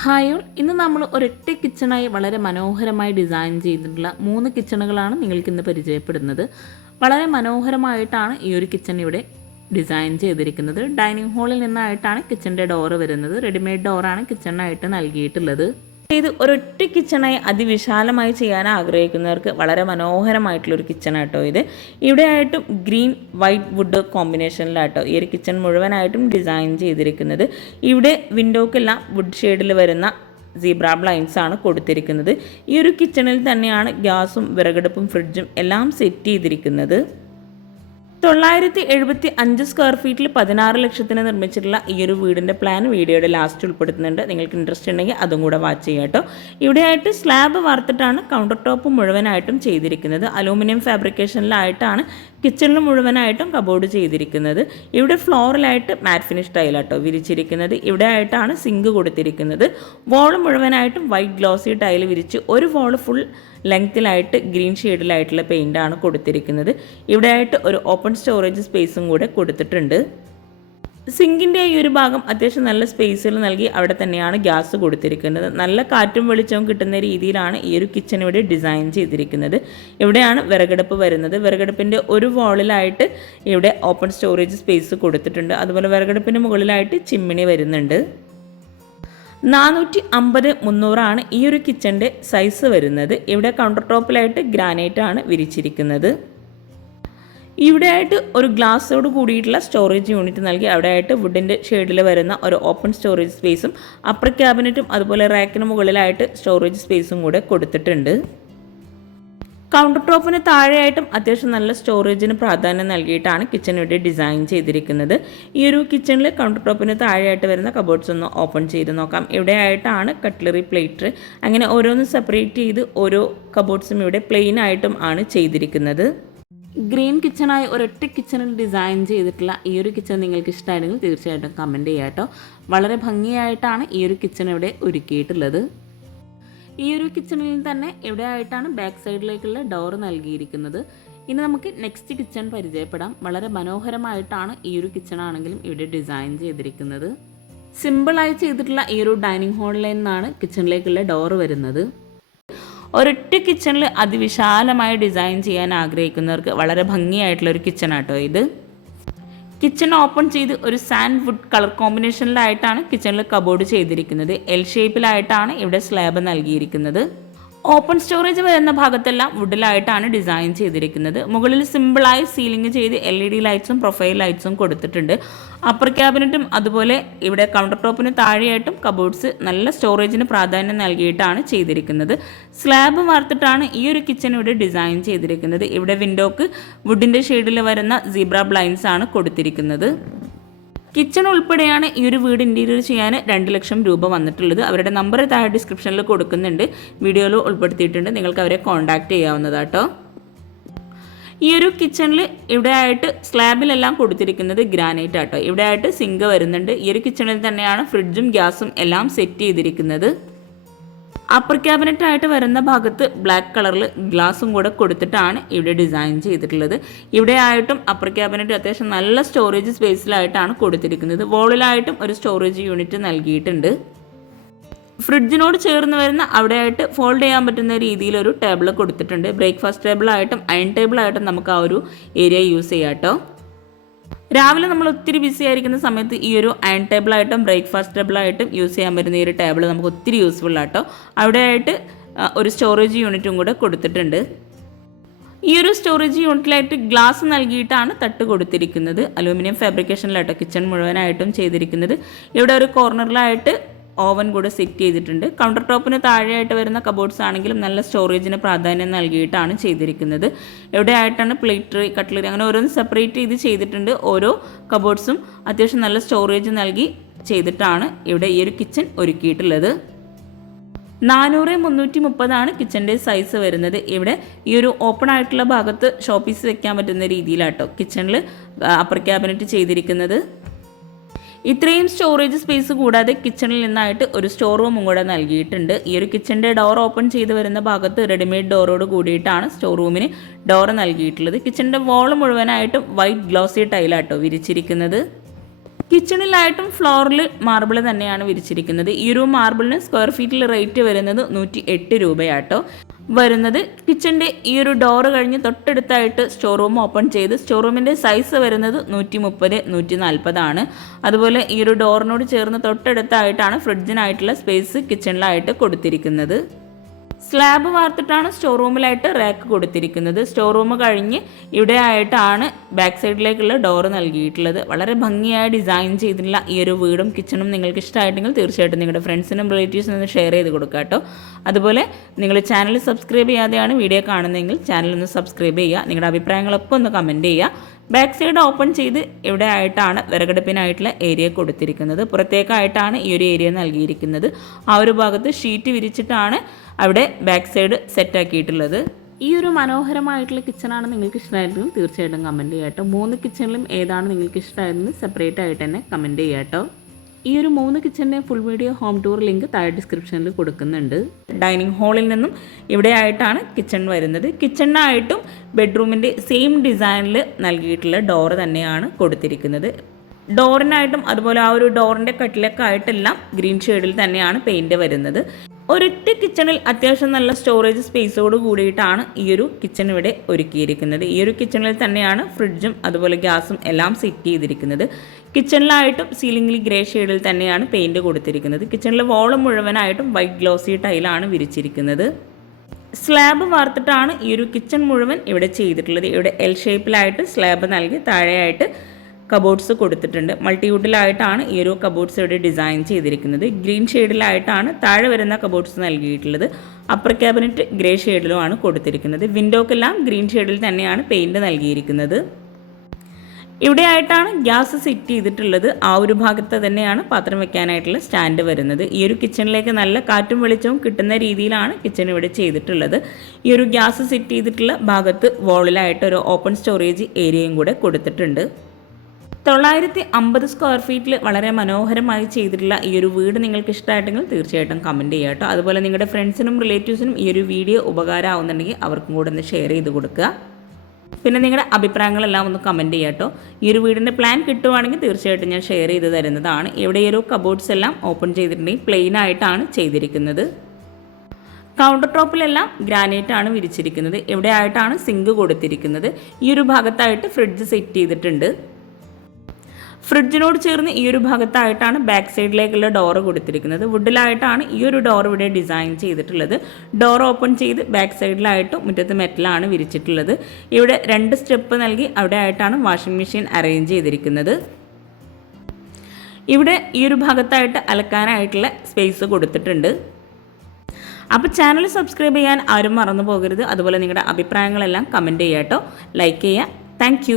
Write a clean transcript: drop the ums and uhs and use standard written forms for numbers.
Hi all, ഇന്ന് നമ്മൾ ഒരൊറ്റ കിച്ചണായി വളരെ മനോഹരമായി ഡിസൈൻ ചെയ്തിട്ടുള്ള 3 കിച്ചണുകളാണ് നിങ്ങൾക്കിന്ന് പരിചയപ്പെടുന്നത്. വളരെ മനോഹരമായിട്ടാണ് ഈ ഒരു കിച്ചൺ ഇവിടെ ഡിസൈൻ ചെയ്തിരിക്കുന്നത്. ഡൈനിങ് ഹാളിൽ നിന്നായിട്ടാണ് കിച്ചൻ്റെ ഡോറ് വരുന്നത്. റെഡിമെയ്ഡ് ഡോറാണ് കിച്ചണിനായിട്ട് നൽകിയിട്ടുള്ളത്. ഇത് ഒരൊറ്റ കിച്ചണായി അതിവിശാലമായി ചെയ്യാൻ ആഗ്രഹിക്കുന്നവർക്ക് വളരെ മനോഹരമായിട്ടുള്ളൊരു കിച്ചണാട്ടോ ഇത്. ഇവിടെയായിട്ടും ഗ്രീൻ വൈറ്റ് വുഡ് കോമ്പിനേഷനിലാട്ടോ ഈ ഒരു കിച്ചൺ മുഴുവനായിട്ടും ഡിസൈൻ ചെയ്തിരിക്കുന്നത്. ഇവിടെ വിൻഡോക്കെല്ലാം വുഡ് ഷെയ്ഡിൽ വരുന്ന സീബ്ര ബ്ലൈൻഡ്സ് ആണ് കൊടുത്തിരിക്കുന്നത്. ഈ ഒരു കിച്ചണിൽ തന്നെയാണ് ഗ്യാസും വിറകടുപ്പും ഫ്രിഡ്ജും എല്ലാം സെറ്റ് ചെയ്തിരിക്കുന്നത്. 975 സ്ക്വയർ ഫീറ്റിൽ 16 ലക്ഷത്തിന് നിർമ്മിച്ചിട്ടുള്ള ഈ ഒരു വീടിൻ്റെ പ്ലാൻ വീഡിയോയുടെ ലാസ്റ്റ് ഉൾപ്പെടുത്തുന്നുണ്ട്. നിങ്ങൾക്ക് ഇൻട്രസ്റ്റ് ഉണ്ടെങ്കിൽ അതും കൂടെ വാച്ച് ചെയ്യാം കേട്ടോ. ഇവിടെയായിട്ട് സ്ലാബ് വാർത്തിട്ടാണ് കൗണ്ടർ ടോപ്പ് മുഴുവനായിട്ടും ചെയ്തിരിക്കുന്നത്. അലൂമിനിയം ഫാബ്രിക്കേഷനിലായിട്ടാണ് കിച്ചണിൽ മുഴുവനായിട്ടും കബോർഡ് ചെയ്തിരിക്കുന്നത്. ഇവിടെ ഫ്ലോറിലായിട്ട് മാറ്റ് ഫിനിഷ് ടൈലാട്ടോ വിരിച്ചിരിക്കുന്നത്. ഇവിടെ ആയിട്ടാണ് സിങ്ക് കൊടുത്തിരിക്കുന്നത്. വോള് മുഴുവനായിട്ടും വൈറ്റ് ഗ്ലോസി ടൈൽ വിരിച്ച് ഒരു വോള് ഫുൾ ലെങ്ത്തിലായിട്ട് ഗ്രീൻ ഷെയ്ഡിലായിട്ടുള്ള പെയിൻ്റാണ് കൊടുത്തിരിക്കുന്നത്. ഇവിടെ ആയിട്ട് ഒരു ഓപ്പൺ സ്റ്റോറേജ് സ്പേസും കൂടെ കൊടുത്തിട്ടുണ്ട്. സിങ്കിൻ്റെ ഈ ഒരു ഭാഗം അത്യാവശ്യം നല്ല സ്പേസിൽ നൽകി അവിടെ തന്നെയാണ് ഗ്യാസ് കൊടുത്തിരിക്കുന്നത്. നല്ല കാറ്റും വെളിച്ചവും കിട്ടുന്ന രീതിയിലാണ് ഈ ഒരു കിച്ചൺ ഇവിടെ ഡിസൈൻ ചെയ്തിരിക്കുന്നത്. ഇവിടെയാണ് വിറകടുപ്പ് വരുന്നത്. വിറകടുപ്പിൻ്റെ ഒരു വോളിലായിട്ട് ഇവിടെ ഓപ്പൺ സ്റ്റോറേജ് സ്പേസ് കൊടുത്തിട്ടുണ്ട്. അതുപോലെ വിറകടുപ്പിൻ്റെ മുകളിലായിട്ട് ചിമ്മിണി വരുന്നുണ്ട്. 450-300 ഈ ഒരു കിച്ചൻ്റെ സൈസ് വരുന്നത്. ഇവിടെ കൗണ്ടർ ടോപ്പിലായിട്ട് ഗ്രാനൈറ്റ് ആണ് വിരിച്ചിരിക്കുന്നത്. ഇവിടെയായിട്ട് ഒരു ഗ്ലാസ്സോട് കൂടിയിട്ടുള്ള സ്റ്റോറേജ് യൂണിറ്റ് നൽകി അവിടെയായിട്ട് വുഡിൻ്റെ ഷെയ്ഡിൽ വരുന്ന ഒരു ഓപ്പൺ സ്റ്റോറേജ് സ്പേസും അപ്പർ ക്യാബിനറ്റും അതുപോലെ റാക്കിന് മുകളിലായിട്ട് സ്റ്റോറേജ് സ്പേസും കൂടെ കൊടുത്തിട്ടുണ്ട്. കൗണ്ടർ ടോപ്പിന് താഴെയായിട്ടും അത്യാവശ്യം നല്ല സ്റ്റോറേജിന് പ്രാധാന്യം നൽകിയിട്ടാണ് കിച്ചൺ ഇവിടെ ഡിസൈൻ ചെയ്തിരിക്കുന്നത്. ഈ ഒരു കിച്ചണിൽ കൗണ്ടർ ടോപ്പിന് താഴെയായിട്ട് വരുന്ന കബോർഡ്സ് ഒന്ന് ഓപ്പൺ ചെയ്ത് നോക്കാം. ഇവിടെ ആയിട്ടാണ് കട്ട്ലറി പ്ലേറ്റ് അങ്ങനെ ഓരോന്ന് സെപ്പറേറ്റ് ചെയ്ത് ഓരോ കബോർഡ്സും ഇവിടെ പ്ലെയിൻ ആയിട്ടും ആണ് ചെയ്തിരിക്കുന്നത്. ഗ്രീൻ കിച്ചണായി ഒരൊറ്റ കിച്ചണിൽ ഡിസൈൻ ചെയ്തിട്ടുള്ള ഈ ഒരു കിച്ചൺ നിങ്ങൾക്ക് ഇഷ്ടമായിരുന്നെങ്കിൽ തീർച്ചയായിട്ടും കമൻറ്റ് ചെയ്യാം കേട്ടോ. വളരെ ഭംഗിയായിട്ടാണ് ഈ ഒരു കിച്ചൺ ഇവിടെ ഒരുക്കിയിട്ടുള്ളത്. ഈ ഒരു കിച്ചണിൽ തന്നെ ഇവിടെ ആയിട്ടാണ് ബാക്ക് സൈഡിലേക്കുള്ള ഡോർ നൽകിയിരിക്കുന്നത്. ഇനി നമുക്ക് നെക്സ്റ്റ് കിച്ചൺ പരിചയപ്പെടാം. വളരെ മനോഹരമായിട്ടാണ് ഈ ഒരു കിച്ചൺ ആണെങ്കിലും ഇവിടെ ഡിസൈൻ ചെയ്തിരിക്കുന്നത്. സിമ്പിളായി ചെയ്തിട്ടുള്ള ഈ ഒരു ഡൈനിങ് ഹാളിൽ നിന്നാണ് കിച്ചണിലേക്കുള്ള ഡോർ വരുന്നത്. ഒരൊറ്റ കിച്ചണിൽ അതിവിശാലമായി ഡിസൈൻ ചെയ്യാൻ ആഗ്രഹിക്കുന്നവർക്ക് വളരെ ഭംഗിയായിട്ടുള്ളൊരു കിച്ചണാട്ടോ ഇത്. കിച്ചൺ ഓപ്പൺ ചെയ്ത് ഒരു സാൻഡ് വുഡ് കളർ കോമ്പിനേഷനിലായിട്ടാണ് കിച്ചണിൽ കബോർഡ് ചെയ്തിരിക്കുന്നത്. എൽ ഷേപ്പിലായിട്ടാണ് ഇവിടെ സ്ലാബ് നൽകിയിരിക്കുന്നത്. ഓപ്പൺ സ്റ്റോറേജ് വരുന്ന ഭാഗത്തെല്ലാം വുഡിലായിട്ടാണ് ഡിസൈൻ ചെയ്തിരിക്കുന്നത്. മുകളിൽ സിമ്പിളായി സീലിംഗ് ചെയ്ത് LED ലൈറ്റ്സും പ്രൊഫൈൽ ലൈറ്റ്സും കൊടുത്തിട്ടുണ്ട്. അപ്പർ ക്യാബിനറ്റും അതുപോലെ ഇവിടെ കൗണ്ടർ ടോപ്പിന് താഴെയായിട്ടും കബോർഡ്സ് നല്ല സ്റ്റോറേജിന് പ്രാധാന്യം നൽകിയിട്ടാണ് ചെയ്തിരിക്കുന്നത്. സ്ലാബ് വാർത്തിട്ടാണ് ഈ ഒരു കിച്ചൺ ഇവിടെ ഡിസൈൻ ചെയ്തിരിക്കുന്നത്. ഇവിടെ വിൻഡോക്ക് വുഡിൻ്റെ ഷെയ്ഡിൽ വരുന്ന സീബ്ര ബ്ലൈൻഡ്സ് ആണ് കൊടുത്തിരിക്കുന്നത്. കിച്ചൺ ഉൾപ്പെടെയാണ് ഈ ഒരു വീട് ഇൻറ്റീരിയർ ചെയ്യാൻ 2 ലക്ഷം രൂപ വന്നിട്ടുള്ളത്. അവരുടെ നമ്പർ താഴെ ഡിസ്ക്രിപ്ഷനിൽ കൊടുക്കുന്നുണ്ട്, വീഡിയോയിൽ ഉൾപ്പെടുത്തിയിട്ടുണ്ട്. നിങ്ങൾക്ക് അവരെ കോൺടാക്റ്റ് ചെയ്യാവുന്നതാട്ടോ. ഈ ഒരു കിച്ചണിൽ ഇവിടെ ആയിട്ട് സ്ലാബിലെല്ലാം കൊടുത്തിരിക്കുന്നത് ഗ്രാനൈറ്റ് ആട്ടോ. ഇവിടെ ആയിട്ട് സിങ്ക് വരുന്നുണ്ട്. ഈ ഒരു കിച്ചണിൽ തന്നെയാണ് ഫ്രിഡ്ജും ഗ്യാസും എല്ലാം സെറ്റ് ചെയ്തിരിക്കുന്നത്. അപ്പർ ക്യാബിനറ്റ് ആയിട്ട് വരുന്ന ഭാഗത്ത് ബ്ലാക്ക് കളറിൽ ഗ്ലാസും കൂടെ കൊടുത്തിട്ടാണ് ഇവിടെ ഡിസൈൻ ചെയ്തിട്ടുള്ളത്. ഇവിടെ ആയിട്ടും അപ്പർ ക്യാബിനറ്റ് അത്യാവശ്യം നല്ല സ്റ്റോറേജ് സ്പേസിലായിട്ടാണ് കൊടുത്തിരിക്കുന്നത്. വോളിലായിട്ടും ഒരു സ്റ്റോറേജ് യൂണിറ്റ് നൽകിയിട്ടുണ്ട്. ഫ്രിഡ്ജിനോട് ചേർന്ന് വരുന്ന അവിടെയായിട്ട് ഫോൾഡ് ചെയ്യാൻ പറ്റുന്ന രീതിയിലൊരു ടേബിൾ കൊടുത്തിട്ടുണ്ട്. ബ്രേക്ക്ഫാസ്റ്റ് ടേബിളായിട്ടും അയൺ ടേബിളായിട്ടും നമുക്ക് ആ ഒരു ഏരിയ യൂസ് ചെയ്യാം കേട്ടോ. രാവിലെ നമ്മൾ ഒത്തിരി ബിസി ആയിരിക്കുന്ന സമയത്ത് ഈ ഒരു അയൺ ടേബിളായിട്ടും ബ്രേക്ക്ഫാസ്റ്റ് ടേബിളായിട്ടും യൂസ് ചെയ്യാൻ പറ്റുന്ന ഈ ഒരു ടേബിൾ നമുക്ക് ഒത്തിരി യൂസ്ഫുൾ ആട്ടോ. അവിടെയായിട്ട് ഒരു സ്റ്റോറേജ് യൂണിറ്റും കൂടെ കൊടുത്തിട്ടുണ്ട്. ഈ ഒരു സ്റ്റോറേജ് യൂണിറ്റിലായിട്ട് ഗ്ലാസ് നൽകിയിട്ടാണ് തട്ട് കൊടുത്തിരിക്കുന്നത്. അലൂമിനിയം ഫാബ്രിക്കേഷനിലാട്ടോ കിച്ചൺ മുഴുവനായിട്ടും ചെയ്തിരിക്കുന്നത്. ഇവിടെ ഒരു കോർണറിലായിട്ട് ഓവൻ കൂടെ സെറ്റ് ചെയ്തിട്ടുണ്ട്. കൗണ്ടർ ടോപ്പിന് താഴെയായിട്ട് വരുന്ന കബോർഡ്സ് ആണെങ്കിലും നല്ല സ്റ്റോറേജിന് പ്രാധാന്യം നൽകിയിട്ടാണ് ചെയ്തിരിക്കുന്നത്. ഇവിടെ ആയിട്ടാണ് പ്ലേറ്റ് കട്ട്ലറി അങ്ങനെ ഓരോന്ന് സെപ്പറേറ്റ് ചെയ്തിട്ടുണ്ട്. ഓരോ കബോർഡ്സും അത്യാവശ്യം നല്ല സ്റ്റോറേജ് നൽകി ചെയ്തിട്ടാണ് ഇവിടെ ഈ ഒരു കിച്ചൺ ഒരുക്കിയിട്ടുള്ളത്. 400-330 കിച്ചൻ്റെ സൈസ് വരുന്നത്. ഇവിടെ ഈ ഒരു ഓപ്പൺ ആയിട്ടുള്ള ഭാഗത്ത് ഷോപ്പീസ് വെക്കാൻ പറ്റുന്ന രീതിയിലാട്ടോ കിച്ചണിൽ അപ്പർ ക്യാബിനറ്റ് ചെയ്തിരിക്കുന്നത്. ഇത്രയും സ്റ്റോറേജ് സ്പേസ് കൂടാതെ കിച്ചണിൽ നിന്നായിട്ട് ഒരു സ്റ്റോർ റൂമും കൂടെ നൽകിയിട്ടുണ്ട്. ഈ ഒരു കിച്ചൻ്റെ ഡോർ ഓപ്പൺ ചെയ്ത് വരുന്ന ഭാഗത്ത് റെഡിമെയ്ഡ് ഡോറോട് കൂടിയിട്ടാണ് സ്റ്റോർ റൂമിന് ഡോർ നൽകിയിട്ടുള്ളത്. കിച്ചൻ്റെ വാൾ മുഴുവനായിട്ടും വൈറ്റ് ഗ്ലോസി ടൈലാട്ടോ വിരിച്ചിരിക്കുന്നത്. കിച്ചണിലായിട്ടും ഫ്ലോറിൽ മാർബിൾ തന്നെയാണ് വിരിച്ചിരിക്കുന്നത്. ഈ ഒരു മാർബിളിന് സ്ക്വയർ ഫീറ്റിൽ റേറ്റ് വരുന്നത് 108 രൂപയാട്ടോ വരുന്നത്. കിച്ചൻ്റെ ഈ ഒരു ഡോറ് കഴിഞ്ഞ് തൊട്ടടുത്തായിട്ട് സ്റ്റോർ റൂം ഓപ്പൺ ചെയ്ത് സ്റ്റോർ റൂമിൻ്റെ സൈസ് വരുന്നത് 130 140 ആണ്. അതുപോലെ ഈ ഒരു ഡോറിനോട് ചേർന്ന് തൊട്ടടുത്തായിട്ടാണ് ഫ്രിഡ്ജിനായിട്ടുള്ള സ്പേസ് കിച്ചണിലായിട്ട് കൊടുത്തിരിക്കുന്നത്. സ്ലാബ് വാർത്തിട്ടാണ് സ്റ്റോർ റൂമിലായിട്ട് റാക്ക് കൊടുത്തിരിക്കുന്നത്. സ്റ്റോർ റൂം കഴിഞ്ഞ് ഇവിടെ ആയിട്ടാണ് ബാക്ക് സൈഡിലേക്കുള്ള ഡോറ് നൽകിയിട്ടുള്ളത്. വളരെ ഭംഗിയായി ഡിസൈൻ ചെയ്തിട്ടുള്ള ഈ ഒരു വീടും കിച്ചണും നിങ്ങൾക്ക് ഇഷ്ടമായിട്ടെങ്കിൽ തീർച്ചയായിട്ടും നിങ്ങളുടെ ഫ്രണ്ട്സിനും റിലേറ്റീവ്സിനും ഷെയർ ചെയ്ത് കൊടുക്കുക കേട്ടോ. അതുപോലെ നിങ്ങൾ ചാനൽ സബ്സ്ക്രൈബ് ചെയ്യാതെയാണ് വീഡിയോ കാണുന്നതെങ്കിൽ ചാനൽ ഒന്ന് സബ്സ്ക്രൈബ് ചെയ്യുക. നിങ്ങളുടെ അഭിപ്രായങ്ങളൊക്കെ ഒന്ന് കമൻറ്റ് ചെയ്യുക. ബാക്ക് സൈഡ് ഓപ്പൺ ചെയ്ത് ഇവിടെ ആയിട്ടാണ് വിറകടുപ്പിനായിട്ടുള്ള ഏരിയ കൊടുത്തിരിക്കുന്നത്. പുറത്തേക്കായിട്ടാണ് ഈ ഒരു ഏരിയ നൽകിയിരിക്കുന്നത്. ആ ഒരു ഭാഗത്ത് ഷീറ്റ് വിരിച്ചിട്ടാണ് അവിടെ ബാക്ക് സൈഡ് സെറ്റാക്കിയിട്ടുള്ളത്. ഈ ഒരു മനോഹരമായിട്ടുള്ള കിച്ചണാണ് നിങ്ങൾക്ക് ഇഷ്ടമായിരുന്നെങ്കിൽ തീർച്ചയായിട്ടും കമൻറ്റ് ചെയ്യാം കേട്ടോ. 3 കിച്ചണിലും ഏതാണ് നിങ്ങൾക്ക് ഇഷ്ടമായിരുന്നത് സെപ്പറേറ്റ് ആയിട്ട് തന്നെ കമൻറ്റ് ചെയ്യാം കേട്ടോ. ഈ ഒരു 3 കിച്ചണിൻ്റെ full video home tour link താഴെ ഡിസ്ക്രിപ്ഷനിൽ കൊടുക്കുന്നുണ്ട്. ഡൈനിങ് ഹാളിൽ നിന്നും ഇവിടെ ആയിട്ടാണ് കിച്ചൺ വരുന്നത്. കിച്ചണിനായിട്ടും ബെഡ്റൂമിൻ്റെ സെയിം ഡിസൈനിൽ നൽകിയിട്ടുള്ള ഡോറ് തന്നെയാണ് കൊടുത്തിരിക്കുന്നത്. ഡോറിനായിട്ടും അതുപോലെ ആ ഒരു ഡോറിൻ്റെ കട്ടിലൊക്കെ ആയിട്ടെല്ലാം ഗ്രീൻ ഷെയ്ഡിൽ തന്നെയാണ് പെയിൻറ് വരുന്നത്. ഒരൊറ്റ കിച്ചണിൽ അത്യാവശ്യം നല്ല സ്റ്റോറേജ് സ്പേസോട് കൂടിയിട്ടാണ് ഈ ഒരു കിച്ചൺ ഇവിടെ ഒരുക്കിയിരിക്കുന്നത്. ഈ ഒരു കിച്ചണിൽ തന്നെയാണ് ഫ്രിഡ്ജും അതുപോലെ ഗ്യാസും എല്ലാം സെറ്റ് ചെയ്തിരിക്കുന്നത്. കിച്ചണിലായിട്ടും സീലിംഗിൽ ഗ്രേ ഷെയ്ഡിൽ തന്നെയാണ് പെയിൻറ് കൊടുത്തിരിക്കുന്നത്. കിച്ചണിലെ വോള് മുഴുവനായിട്ടും വൈറ്റ് ഗ്ലോസി ടൈലാണ് വിരിച്ചിരിക്കുന്നത്. സ്ലാബ് വാർത്തിട്ടാണ് ഈ ഒരു കിച്ചൺ മുഴുവൻ ഇവിടെ ചെയ്തിട്ടുള്ളത്. ഇവിടെ എൽ ഷേപ്പിലായിട്ട് സ്ലാബ് നൽകി താഴെയായിട്ട് കബോർഡ്സ് കൊടുത്തിട്ടുണ്ട്. മൾട്ടിവുഡിലായിട്ടാണ് ഈ ഒരു കബോർഡ്സ് ഇവിടെ ഡിസൈൻ ചെയ്തിരിക്കുന്നത്. ഗ്രീൻ ഷെയ്ഡിലായിട്ടാണ് താഴെ വരുന്ന കബോർഡ്സ് നൽകിയിട്ടുള്ളത്. അപ്പർ ക്യാബിനറ്റ് ഗ്രേ ഷെയ്ഡിലുമാണ് കൊടുത്തിരിക്കുന്നത്. വിൻഡോക്കെല്ലാം ഗ്രീൻ ഷെയ്ഡിൽ തന്നെയാണ് പെയിൻറ് നൽകിയിരിക്കുന്നത്. ഇവിടെ ആയിട്ടാണ് ഗ്യാസ് സെറ്റ് ചെയ്തിട്ടുള്ളത്. ആ ഒരു ഭാഗത്ത് തന്നെയാണ് പാത്രം വെക്കാനായിട്ടുള്ള സ്റ്റാൻഡ് വരുന്നത്. ഈ ഒരു കിച്ചണിലേക്ക് നല്ല കാറ്റും വെളിച്ചവും കിട്ടുന്ന രീതിയിലാണ് കിച്ചൺ ഇവിടെ ചെയ്തിട്ടുള്ളത്. ഈ ഒരു ഗ്യാസ് സെറ്റ് ചെയ്തിട്ടുള്ള ഭാഗത്ത് വോളിലായിട്ട് ഒരു ഓപ്പൺ സ്റ്റോറേജ് ഏരിയയും കൂടെ കൊടുത്തിട്ടുണ്ട്. 950 സ്ക്വയർ ഫീറ്റിൽ വളരെ മനോഹരമായി ചെയ്തിട്ടുള്ള ഈ ഒരു വീട് നിങ്ങൾക്ക് ഇഷ്ടമായിട്ടെങ്കിൽ തീർച്ചയായിട്ടും കമൻറ്റ് ചെയ്യുക കേട്ടോ. അതുപോലെ നിങ്ങളുടെ ഫ്രണ്ട്സിനും റിലേറ്റീവ്സിനും ഈ ഒരു വീഡിയോ ഉപകാരമാവുന്നുണ്ടെങ്കിൽ അവർക്കും കൂടെ ഒന്ന് ഷെയർ ചെയ്ത് കൊടുക്കുക. പിന്നെ നിങ്ങളുടെ അഭിപ്രായങ്ങളെല്ലാം ഒന്ന് കമൻറ്റ് ചെയ്യുക കേട്ടോ. ഈ ഒരു വീടിൻ്റെ പ്ലാൻ കിട്ടുവാണെങ്കിൽ തീർച്ചയായിട്ടും ഞാൻ ഷെയർ ചെയ്ത് തരുന്നതാണ്. ഇവിടെ ഈ ഒരു കബോർഡ്സ് എല്ലാം ഓപ്പൺ ചെയ്തിട്ടുണ്ടെങ്കിൽ പ്ലെയിൻ ആയിട്ടാണ് ചെയ്തിരിക്കുന്നത്. കൗണ്ടർ ടോപ്പിലെല്ലാം ഗ്രാനൈറ്റ് ആണ് വിരിച്ചിരിക്കുന്നത്. ഇവിടെ ആയിട്ടാണ് സിങ്ക് കൊടുത്തിരിക്കുന്നത്. ഈ ഒരു ഭാഗത്തായിട്ട് ഫ്രിഡ്ജ് സെറ്റ് ചെയ്തിട്ടുണ്ട്. ഫ്രിഡ്ജിനോട് ചേർന്ന് ഈ ഒരു ഭാഗത്തായിട്ടാണ് ബാക്ക് സൈഡിലേക്കുള്ള ഡോറ് കൊടുത്തിരിക്കുന്നത്. വുഡിലായിട്ടാണ് ഈ ഒരു ഡോർ ഇവിടെ ഡിസൈൻ ചെയ്തിട്ടുള്ളത്. ഡോർ ഓപ്പൺ ചെയ്ത് ബാക്ക് സൈഡിലായിട്ട് മുറ്റത്ത് മെറ്റലാണ് വിരിച്ചിട്ടുള്ളത്. ഇവിടെ 2 സ്റ്റെപ്പ് നൽകി അവിടെ ആയിട്ടാണ് വാഷിംഗ് മെഷീൻ അറേഞ്ച് ചെയ്തിരിക്കുന്നത്. ഇവിടെ ഈ ഒരു ഭാഗത്തായിട്ട് അലക്കാനായിട്ടുള്ള സ്പേസ് കൊടുത്തിട്ടുണ്ട്. അപ്പോൾ ചാനൽ സബ്സ്ക്രൈബ് ചെയ്യാൻ ആരും മറന്നു പോകരുത്. അതുപോലെ നിങ്ങളുടെ അഭിപ്രായങ്ങളെല്ലാം കമൻറ്റ് ചെയ്യുക കേട്ടോ. ലൈക്ക് ചെയ്യുക. താങ്ക്